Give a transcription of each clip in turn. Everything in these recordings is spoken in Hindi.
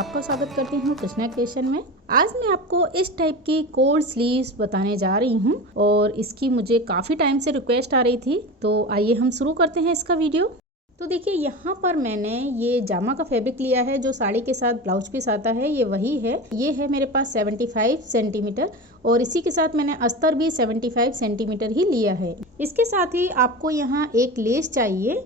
आपको स्वागत करती हूँ कृष्णा क्रिएशन में। आज मैं आपको इस टाइप की कोट स्लीव्स बताने जा रही हूँ और इसकी मुझे काफ़ी टाइम से रिक्वेस्ट आ रही थी, तो आइए हम शुरू करते हैं इसका वीडियो। तो देखिए यहाँ पर मैंने ये जामा का फैब्रिक लिया है जो साड़ी के साथ ब्लाउज पीस आता है, ये वही है। ये है मेरे पास 75 सेंटीमीटर और इसी के साथ मैंने अस्तर भी 75 सेंटीमीटर ही लिया है। इसके साथ ही आपको यहाँ एक लेस चाहिए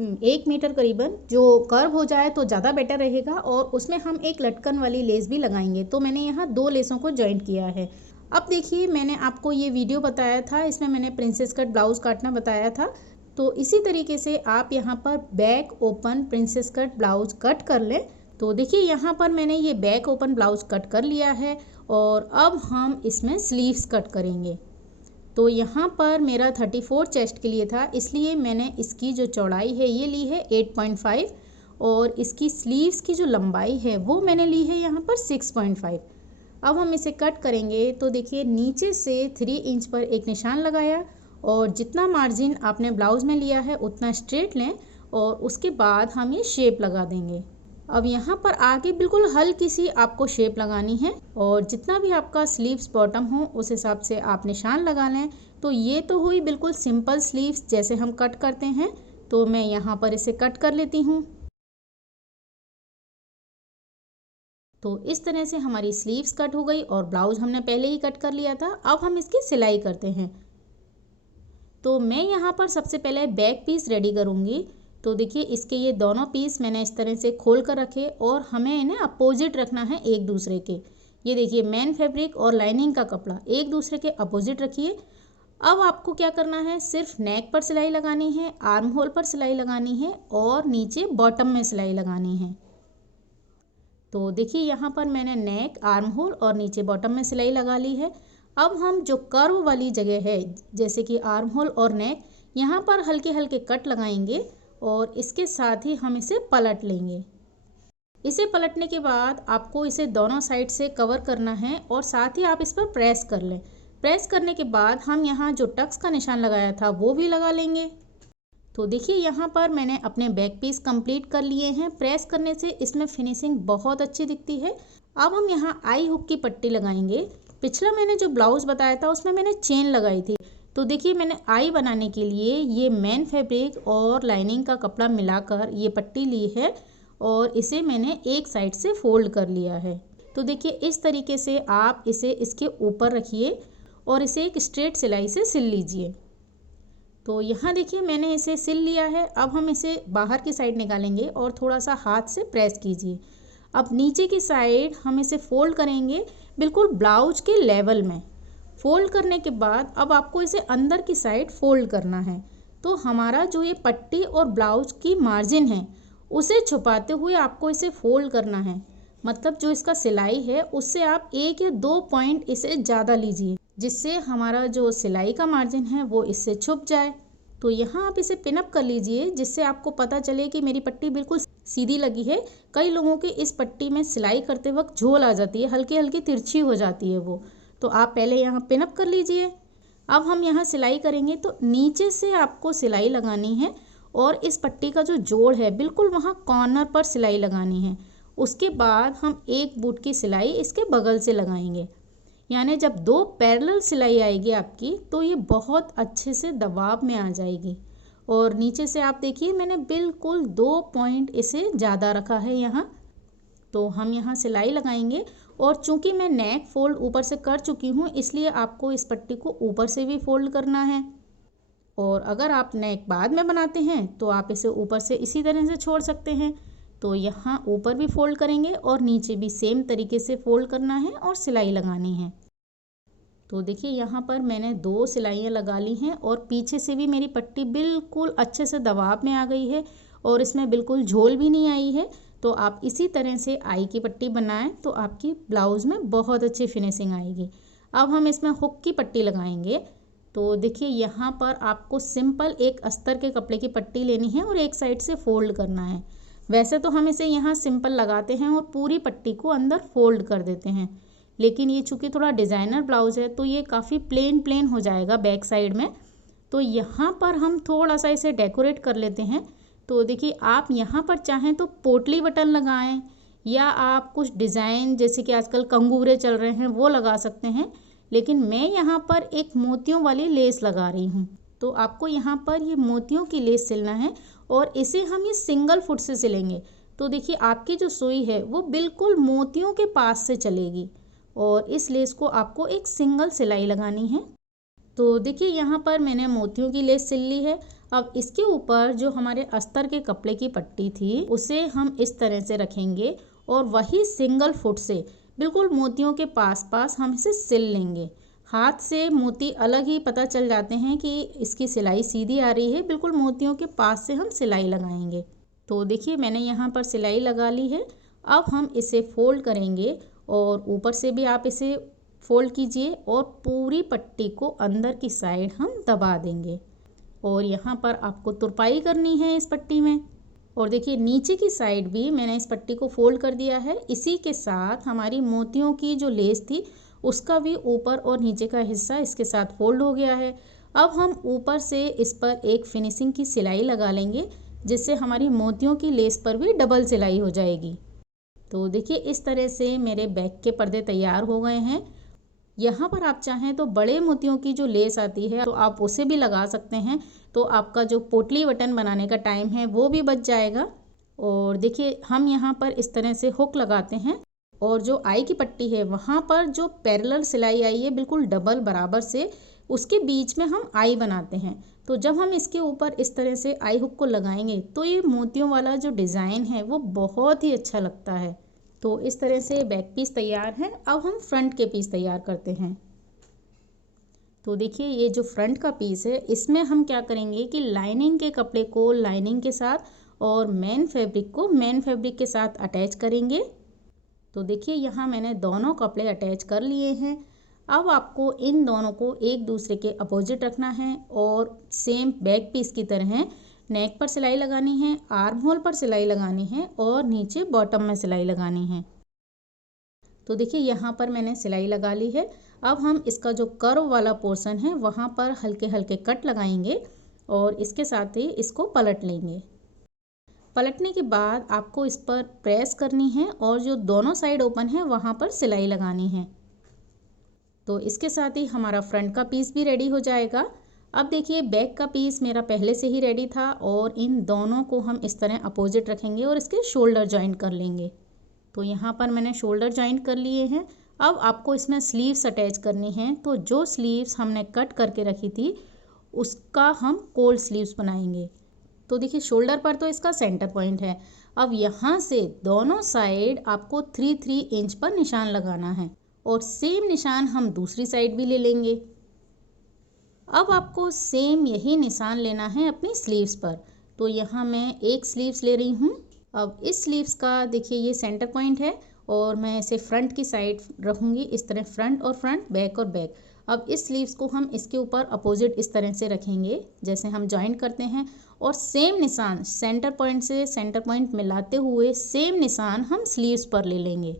1 मीटर करीबन, जो कर्व हो जाए तो ज़्यादा बेटर रहेगा और उसमें हम एक लटकन वाली लेस भी लगाएंगे। तो मैंने यहाँ 2 लेसों को जॉइंट किया है। अब देखिए मैंने आपको ये वीडियो बताया था, इसमें मैंने प्रिंसेस कट ब्लाउज काटना बताया था। तो इसी तरीके से आप यहाँ पर back open princess cut blouse cut कर लें। तो देखिए यहाँ पर मैंने ये बैक ओपन ब्लाउज कट कर लिया है और अब हम इसमें स्लीव्स कट करेंगे। तो यहाँ पर मेरा 34 चेस्ट के लिए था, इसलिए मैंने इसकी जो चौड़ाई है ये ली है 8.5 और इसकी स्लीव्स की जो लंबाई है वो मैंने ली है यहाँ पर 6.5। अब हम इसे कट करेंगे। तो देखिए नीचे से 3 इंच पर एक निशान लगाया और जितना मार्जिन आपने ब्लाउज में लिया है उतना स्ट्रेट लें और उसके बाद हम ये शेप लगा देंगे। अब यहाँ पर आगे बिल्कुल हल्की सी आपको शेप लगानी है और जितना भी आपका स्लीव्स बॉटम हो उस हिसाब से आप निशान लगा लें। तो ये तो हुई बिल्कुल सिंपल स्लीव्स जैसे हम कट करते हैं। तो मैं यहाँ पर इसे कट कर लेती हूँ। तो इस तरह से हमारी स्लीव्स कट हो गई और ब्लाउज हमने पहले ही कट कर लिया था। अब हम इसकी सिलाई करते हैं। तो मैं यहाँ पर सबसे पहले बैक पीस रेडी करूँगी। तो देखिए इसके ये दोनों पीस मैंने इस तरह से खोल कर रखे और हमें इन्हें अपोजिट रखना है एक दूसरे के। ये देखिए मेन फैब्रिक और लाइनिंग का कपड़ा एक दूसरे के अपोजिट रखिए। अब आपको क्या करना है, सिर्फ नेक पर सिलाई लगानी है, आर्म होल पर सिलाई लगानी है और नीचे बॉटम में सिलाई लगानी है। तो देखिए यहाँ पर मैंने नेक, आर्म होल और नीचे बॉटम में सिलाई लगा ली है। अब हम जो कर्व वाली जगह है जैसे कि आर्म होल और नेक, यहाँ पर हल्के हल्के कट लगाएंगे और इसके साथ ही हम इसे पलट लेंगे। इसे पलटने के बाद आपको इसे दोनों साइड से कवर करना है और साथ ही आप इस पर प्रेस कर लें। प्रेस करने के बाद हम यहाँ जो टक्स का निशान लगाया था वो भी लगा लेंगे। तो देखिए यहाँ पर मैंने अपने बैक पीस कंप्लीट कर लिए हैं। प्रेस करने से इसमें फिनिशिंग बहुत अच्छी दिखती है। अब हम यहाँ आई हुक की पट्टी लगाएंगे। पिछला मैंने जो ब्लाउज बताया था उसमें मैंने चेन लगाई थी। तो देखिए मैंने आई बनाने के लिए ये मेन फैब्रिक और लाइनिंग का कपड़ा मिलाकर ये पट्टी ली है और इसे मैंने एक साइड से फोल्ड कर लिया है। तो देखिए इस तरीके से आप इसे इसके ऊपर रखिए और इसे एक स्ट्रेट सिलाई से सिल लीजिए। तो यहाँ देखिए मैंने इसे सिल लिया है। अब हम इसे बाहर की साइड निकालेंगे और थोड़ा सा हाथ से प्रेस कीजिए। अब नीचे की साइड हम इसे फोल्ड करेंगे बिल्कुल ब्लाउज के लेवल में। फोल्ड करने के बाद अब आपको इसे अंदर की साइड फोल्ड करना है। तो हमारा जो ये पट्टी और ब्लाउज की मार्जिन है उसे छुपाते हुए आपको इसे फोल्ड करना है। मतलब जो इसका सिलाई है उससे आप 1 या 2 पॉइंट इसे ज़्यादा लीजिए, जिससे हमारा जो सिलाई का मार्जिन है वो इससे छुप जाए। तो यहाँ आप इसे पिनअप कर लीजिए जिससे आपको पता चले कि मेरी पट्टी बिल्कुल सीधी लगी है। कई लोगों के इस पट्टी में सिलाई करते वक्त झोल आ जाती है, हल्की हल्की तिरछी हो जाती है वो। तो आप पहले यहाँ पिनअप कर लीजिए। अब हम यहाँ सिलाई करेंगे तो नीचे से आपको सिलाई लगानी है और इस पट्टी का जो जोड़ है बिल्कुल वहाँ कॉर्नर पर सिलाई लगानी है। उसके बाद हम एक बूट की सिलाई इसके बगल से लगाएंगे। यानी जब 2 पैरेलल सिलाई आएगी आपकी तो ये बहुत अच्छे से दबाव में आ जाएगी। और नीचे से आप देखिए मैंने बिल्कुल 2 पॉइंट इसे ज़्यादा रखा है यहाँ। तो हम यहाँ सिलाई लगाएंगे और चूंकि मैं नेक फोल्ड ऊपर से कर चुकी हूँ इसलिए आपको इस पट्टी को ऊपर से भी फोल्ड करना है। और अगर आप नेक बाद में बनाते हैं तो आप इसे ऊपर से इसी तरह से छोड़ सकते हैं। तो यहाँ ऊपर भी फोल्ड करेंगे और नीचे भी सेम तरीके से फोल्ड करना है और सिलाई लगानी है। तो देखिए यहाँ पर मैंने 2 सिलाइयाँ लगा ली हैं और पीछे से भी मेरी पट्टी बिल्कुल अच्छे से दबाव में आ गई है और इसमें बिल्कुल झोल भी नहीं आई है। तो आप इसी तरह से आई की पट्टी बनाएं तो आपकी ब्लाउज़ में बहुत अच्छी फिनिशिंग आएगी। अब हम इसमें हुक की पट्टी लगाएंगे। तो देखिए यहाँ पर आपको सिंपल एक अस्तर के कपड़े की पट्टी लेनी है और एक साइड से फोल्ड करना है। वैसे तो हम इसे यहाँ सिंपल लगाते हैं और पूरी पट्टी को अंदर फोल्ड कर देते हैं, लेकिन ये चूँकि थोड़ा डिज़ाइनर ब्लाउज़ है तो ये काफ़ी प्लेन हो जाएगा बैक साइड में। तो यहाँ पर हम थोड़ा सा इसे डेकोरेट कर लेते हैं। तो देखिए आप यहाँ पर चाहें तो पोटली बटन लगाएं या आप कुछ डिज़ाइन जैसे कि आजकल कंगूरे चल रहे हैं वो लगा सकते हैं, लेकिन मैं यहाँ पर एक मोतियों वाली लेस लगा रही हूँ। तो आपको यहाँ पर ये मोतियों की लेस सिलना है और इसे हम ये सिंगल फुट से सिलेंगे। तो देखिए आपकी जो सुई है वो बिल्कुल मोतियों के पास से चलेगी और इस लेस को आपको एक सिंगल सिलाई लगानी है। तो देखिए यहाँ पर मैंने मोतियों की लेस सिल ली है। अब इसके ऊपर जो हमारे अस्तर के कपड़े की पट्टी थी उसे हम इस तरह से रखेंगे और वही सिंगल फुट से बिल्कुल मोतियों के पास पास हम इसे सिल लेंगे। हाथ से मोती अलग ही पता चल जाते हैं कि इसकी सिलाई सीधी आ रही है, बिल्कुल मोतियों के पास से हम सिलाई लगाएंगे। तो देखिए मैंने यहाँ पर सिलाई लगा ली है। अब हम इसे फोल्ड करेंगे और ऊपर से भी आप इसे फोल्ड कीजिए और पूरी पट्टी को अंदर की साइड हम दबा देंगे और यहाँ पर आपको तुरपाई करनी है इस पट्टी में। और देखिए नीचे की साइड भी मैंने इस पट्टी को फोल्ड कर दिया है। इसी के साथ हमारी मोतियों की जो लेस थी उसका भी ऊपर और नीचे का हिस्सा इसके साथ फोल्ड हो गया है। अब हम ऊपर से इस पर एक फिनिशिंग की सिलाई लगा लेंगे जिससे हमारी मोतियों की लेस पर भी डबल सिलाई हो जाएगी। तो देखिए इस तरह से मेरे बैग के पर्दे तैयार हो गए हैं। यहाँ पर आप चाहें तो बड़े मोतियों की जो लेस आती है तो आप उसे भी लगा सकते हैं, तो आपका जो पोटली बटन बनाने का टाइम है वो भी बच जाएगा। और देखिए हम यहाँ पर इस तरह से हुक लगाते हैं और जो आई की पट्टी है वहाँ पर जो पैरेलल सिलाई आई है बिल्कुल डबल बराबर से, उसके बीच में हम आई बनाते हैं। तो जब हम इसके ऊपर इस तरह से आई हुक को लगाएंगे तो ये मोतियों वाला जो डिज़ाइन है वो बहुत ही अच्छा लगता है। तो इस तरह से बैक पीस तैयार है। अब हम फ्रंट के पीस तैयार करते हैं। तो देखिए ये जो फ्रंट का पीस है इसमें हम क्या करेंगे कि लाइनिंग के कपड़े को लाइनिंग के साथ और मेन फैब्रिक को मेन फैब्रिक के साथ अटैच करेंगे। तो देखिए यहाँ मैंने दोनों कपड़े अटैच कर लिए हैं। अब आपको इन दोनों को एक दूसरे के अपोजिट रखना है और सेम बैक पीस की तरह नेक पर सिलाई लगानी है, आर्म होल पर सिलाई लगानी है और नीचे बॉटम में सिलाई लगानी है। तो देखिए यहाँ पर मैंने सिलाई लगा ली है। अब हम इसका जो कर्व वाला पोर्शन है वहाँ पर हल्के हल्के कट लगाएंगे और इसके साथ ही इसको पलट लेंगे। पलटने के बाद आपको इस पर प्रेस करनी है और जो दोनों साइड ओपन है वहाँ पर सिलाई लगानी है। तो इसके साथ ही हमारा फ्रंट का पीस भी रेडी हो जाएगा। अब देखिए बैक का पीस मेरा पहले से ही रेडी था और इन दोनों को हम इस तरह अपोजिट रखेंगे और इसके शोल्डर जॉइंट कर लेंगे। तो यहाँ पर मैंने शोल्डर जॉइंट कर लिए हैं। अब आपको इसमें स्लीव्स अटैच करनी है। तो जो स्लीव्स हमने कट करके रखी थी उसका हम कोल्ड स्लीव्स बनाएंगे। तो देखिए शोल्डर पर तो इसका सेंटर पॉइंट है। अब यहाँ से दोनों साइड आपको 3-3 इंच पर निशान लगाना है और सेम निशान हम दूसरी साइड भी ले लेंगे। अब आपको सेम यही निशान लेना है अपनी स्लीव्स पर। तो यहाँ मैं एक स्लीव्स ले रही हूँ। अब इस स्लीव्स का देखिए ये सेंटर पॉइंट है और मैं इसे फ्रंट की साइड रखूँगी इस तरह, फ्रंट और फ्रंट, बैक और बैक। अब इस स्लीव्स को हम इसके ऊपर अपोजिट इस तरह से रखेंगे जैसे हम जॉइंट करते हैं और सेम निशान सेंटर पॉइंट से सेंटर पॉइंट मिलाते हुए सेम निशान हम स्लीव्स पर ले लेंगे।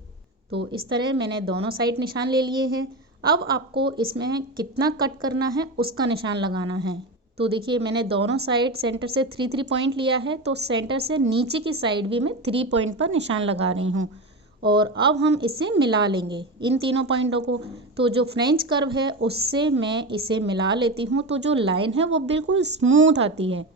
तो इस तरह मैंने दोनों साइड निशान ले लिए हैं। अब आपको इसमें कितना कट करना है उसका निशान लगाना है। तो देखिए मैंने दोनों साइड सेंटर से 3-3 पॉइंट लिया है, तो सेंटर से नीचे की साइड भी मैं 3 पॉइंट पर निशान लगा रही हूँ और अब हम इसे मिला लेंगे इन तीनों पॉइंटों को। तो जो फ्रेंच कर्व है उससे मैं इसे मिला लेती हूँ तो जो लाइन है वो बिल्कुल स्मूथ आती है।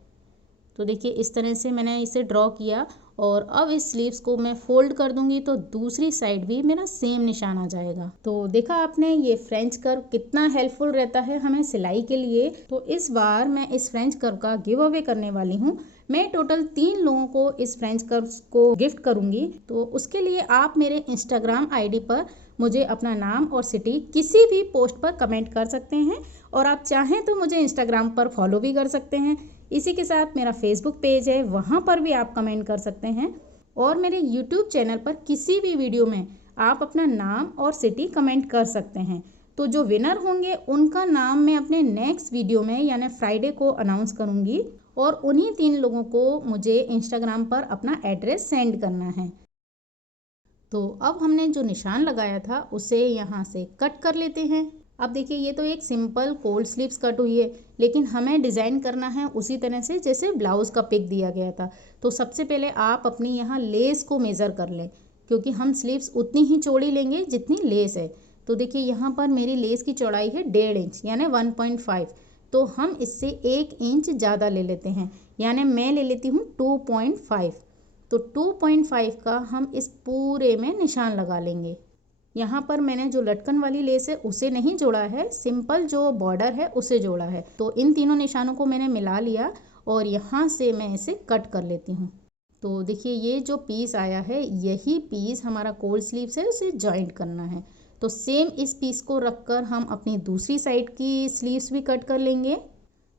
तो देखिए इस तरह से मैंने इसे ड्रॉ किया और अब इस स्लीव्स को मैं फोल्ड कर दूंगी तो दूसरी साइड भी मेरा सेम निशान आ जाएगा। तो देखा आपने ये फ्रेंच कर्व कितना हेल्पफुल रहता है हमें सिलाई के लिए। तो इस बार मैं इस फ्रेंच कर्व का गिव अवे करने वाली हूँ। मैं टोटल 3 लोगों को इस फ्रेंच कर्व को गिफ्ट करूंगी। तो उसके लिए आप मेरे इंस्टाग्राम आईडी पर मुझे अपना नाम और सिटी किसी भी पोस्ट पर कमेंट कर सकते हैं और आप चाहें तो मुझे इंस्टाग्राम पर फॉलो भी कर सकते हैं। इसी के साथ मेरा फेसबुक पेज है, वहाँ पर भी आप कमेंट कर सकते हैं और मेरे यूट्यूब चैनल पर किसी भी वीडियो में आप अपना नाम और सिटी कमेंट कर सकते हैं। तो जो विनर होंगे उनका नाम मैं अपने नेक्स्ट वीडियो में यानी फ्राइडे को अनाउंस करूँगी और उन्हीं 3 लोगों को मुझे इंस्टाग्राम पर अपना एड्रेस सेंड करना है। तो अब हमने जो निशान लगाया था उसे यहाँ से कट कर लेते हैं। अब देखिए ये तो एक सिंपल कोल्ड स्लीव्स कट हुई है, लेकिन हमें डिज़ाइन करना है उसी तरह से जैसे ब्लाउज़ का पिक दिया गया था। तो सबसे पहले आप अपनी यहाँ लेस को मेज़र कर लें क्योंकि हम स्लीव्स उतनी ही चौड़ी लेंगे जितनी लेस है। तो देखिए यहाँ पर मेरी लेस की चौड़ाई है 1.5 इंच यानी 1.5, तो हम इससे 1 इंच ज़्यादा ले लेते हैं, यानी मैं ले लेती हूँ 2.5। तो 2.5 का हम इस पूरे में निशान लगा लेंगे। यहाँ पर मैंने जो लटकन वाली लेस है उसे नहीं जोड़ा है, सिंपल जो बॉर्डर है उसे जोड़ा है। तो इन तीनों निशानों को मैंने मिला लिया और यहाँ से मैं इसे कट कर लेती हूँ। तो देखिए ये जो पीस आया है यही पीस हमारा कोल स्लीव्स है, उसे जॉइंट करना है। तो सेम इस पीस को रखकर हम अपनी दूसरी साइड की स्लीव्स भी कट कर लेंगे।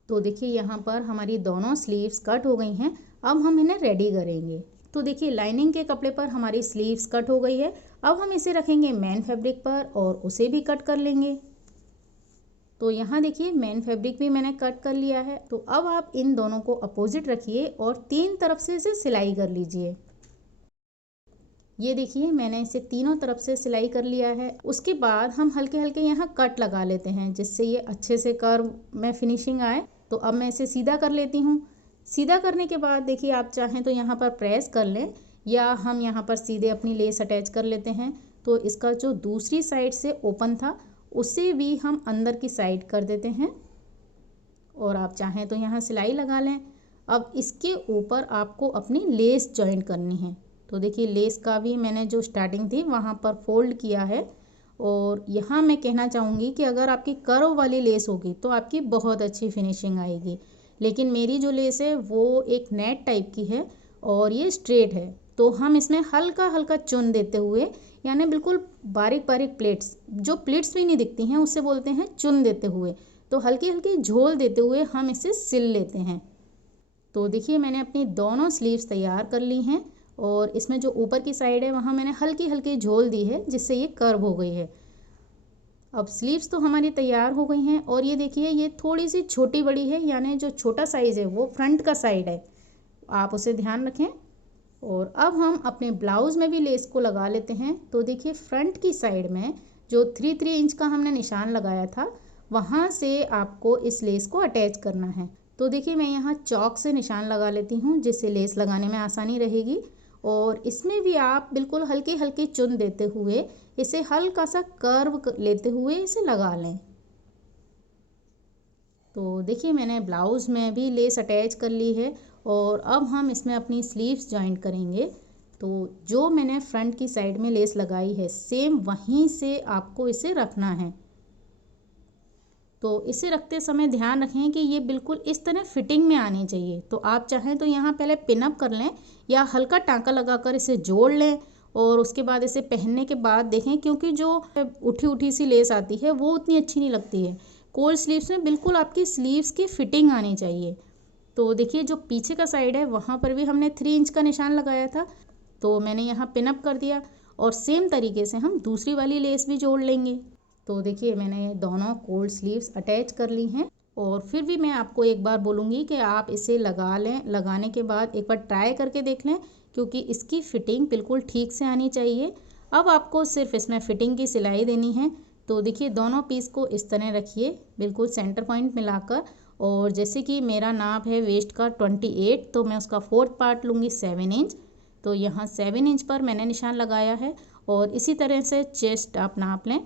तो देखिए यहाँ पर हमारी दोनों स्लीव्स कट हो गई हैं। अब हम इन्हें रेडी करेंगे। तो देखिए लाइनिंग के कपड़े पर हमारी स्लीव्स कट हो गई है। अब हम इसे रखेंगे मेन फैब्रिक पर और उसे भी कट कर लेंगे। तो यहाँ देखिए मेन फैब्रिक भी मैंने कट कर लिया है। तो अब आप इन दोनों को अपोजिट रखिए और 3 तरफ से इसे सिलाई कर लीजिए। ये देखिए मैंने इसे तीनों तरफ से सिलाई कर लिया है। उसके बाद हम हल्के हल्के यहाँ कट लगा लेते हैं जिससे ये अच्छे से कर्व में फिनिशिंग आए। तो अब मैं इसे सीधा कर लेती हूँ। सीधा करने के बाद देखिए आप चाहें तो यहाँ पर प्रेस कर लें या हम यहाँ पर सीधे अपनी लेस अटैच कर लेते हैं। तो इसका जो दूसरी साइड से ओपन था उसे भी हम अंदर की साइड कर देते हैं और आप चाहें तो यहाँ सिलाई लगा लें। अब इसके ऊपर आपको अपनी लेस जॉइंट करनी है। तो देखिए लेस का भी मैंने जो स्टार्टिंग थी वहाँ पर फोल्ड किया है और यहाँ मैं कहना चाहूँगी कि अगर आपकी कर्व वाली लेस होगी तो आपकी बहुत अच्छी फिनिशिंग आएगी, लेकिन मेरी जो लेस है वो एक नेट टाइप की है और ये स्ट्रेट है। तो हम इसमें हल्का हल्का चुन देते हुए, यानी बिल्कुल बारीक बारीक प्लेट्स, जो प्लेट्स भी नहीं दिखती हैं उससे बोलते हैं चुन देते हुए, तो हल्की हल्की झोल देते हुए हम इसे सिल लेते हैं। तो देखिए मैंने अपनी दोनों स्लीव्स तैयार कर ली हैं और इसमें जो ऊपर की साइड है वहाँ मैंने हल्की हल्की झोल दी है जिससे ये कर्व हो गई है। अब स्लीव्स तो हमारी तैयार हो गई हैं और ये देखिए ये थोड़ी सी छोटी बड़ी है, यानी जो छोटा साइज़ है वो फ्रंट का साइड है, आप उसे ध्यान रखें। और अब हम अपने ब्लाउज़ में भी लेस को लगा लेते हैं। तो देखिए फ्रंट की साइड में जो 3 इंच का हमने निशान लगाया था वहाँ से आपको इस लेस को अटैच करना है। तो देखिए मैं यहाँ चौक से निशान लगा लेती हूँ जिससे लेस लगाने में आसानी रहेगी और इसमें भी आप बिल्कुल हल्के हल्के चुन देते हुए इसे हल्का सा कर्व लेते हुए इसे लगा लें। तो देखिए मैंने ब्लाउज़ में भी लेस अटैच कर ली है और अब हम इसमें अपनी स्लीव्स जॉइंट करेंगे। तो जो मैंने फ्रंट की साइड में लेस लगाई है सेम वहीं से आपको इसे रखना है। तो इसे रखते समय ध्यान रखें कि ये बिल्कुल इस तरह फिटिंग में आनी चाहिए। तो आप चाहें तो यहाँ पहले पिनअप कर लें या हल्का टाँका लगाकर इसे जोड़ लें और उसके बाद इसे पहनने के बाद देखें, क्योंकि जो उठी उठी सी लेस आती है वो उतनी अच्छी नहीं लगती है। कोल स्लीव्स में बिल्कुल आपकी स्लीव्स की फिटिंग आनी चाहिए। तो देखिए जो पीछे का साइड है वहाँ पर भी हमने 3 इंच का निशान लगाया था, तो मैंने यहाँ पिनअप कर दिया और सेम तरीके से हम दूसरी वाली लेस भी जोड़ लेंगे। तो देखिए मैंने दोनों कोल स्लीव्स अटैच कर ली हैं और फिर भी मैं आपको एक बार बोलूँगी कि आप इसे लगा लें। लगाने के बाद एक बार ट्राई करके देख लें क्योंकि इसकी फ़िटिंग बिल्कुल ठीक से आनी चाहिए। अब आपको सिर्फ इसमें फ़िटिंग की सिलाई देनी है। तो देखिए दोनों पीस को इस तरह रखिए बिल्कुल सेंटर पॉइंट मिलाकर, और जैसे कि मेरा नाप है वेस्ट का 28, तो मैं उसका 4th पार्ट लूँगी 7 इंच। तो यहाँ 7 इंच पर मैंने निशान लगाया है और इसी तरह से चेस्ट आप नाप लें।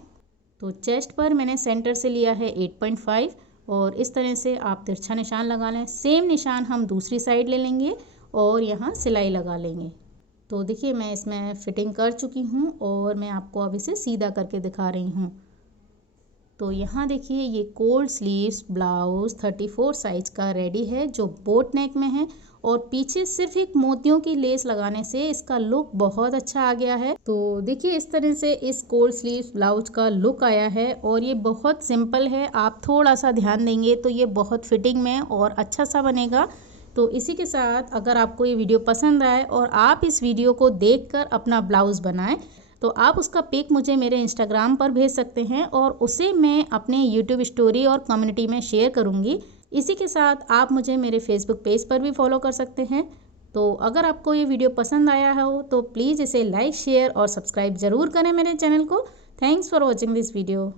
तो चेस्ट पर मैंने सेंटर से लिया है 8.5 और इस तरह से आप तिरछा निशान लगा लें। सेम निशान हम दूसरी साइड ले लेंगे और यहाँ सिलाई लगा लेंगे। तो देखिए मैं इसमें फ़िटिंग कर चुकी हूँ और मैं आपको अब इसे सीधा करके दिखा रही हूँ। तो यहाँ देखिए ये कोल स्लीव्स ब्लाउज़ 34 साइज का रेडी है जो बोट नेक में है और पीछे सिर्फ एक मोतियों की लेस लगाने से इसका लुक बहुत अच्छा आ गया है। तो देखिए इस तरह से इस कोल स्लीव्स ब्लाउज का लुक आया है और ये बहुत सिंपल है। आप थोड़ा सा ध्यान देंगे तो ये बहुत फिटिंग में और अच्छा सा बनेगा। तो इसी के साथ अगर आपको ये वीडियो पसंद आए और आप इस वीडियो को देखकर अपना ब्लाउज़ बनाएं तो आप उसका पिक मुझे मेरे इंस्टाग्राम पर भेज सकते हैं और उसे मैं अपने यूट्यूब स्टोरी और कम्युनिटी में शेयर करूँगी। इसी के साथ आप मुझे मेरे फेसबुक पेज पर भी फॉलो कर सकते हैं। तो अगर आपको ये वीडियो पसंद आया हो तो प्लीज़ इसे लाइक शेयर और सब्सक्राइब ज़रूर करें मेरे चैनल को। Thanks for watching this video.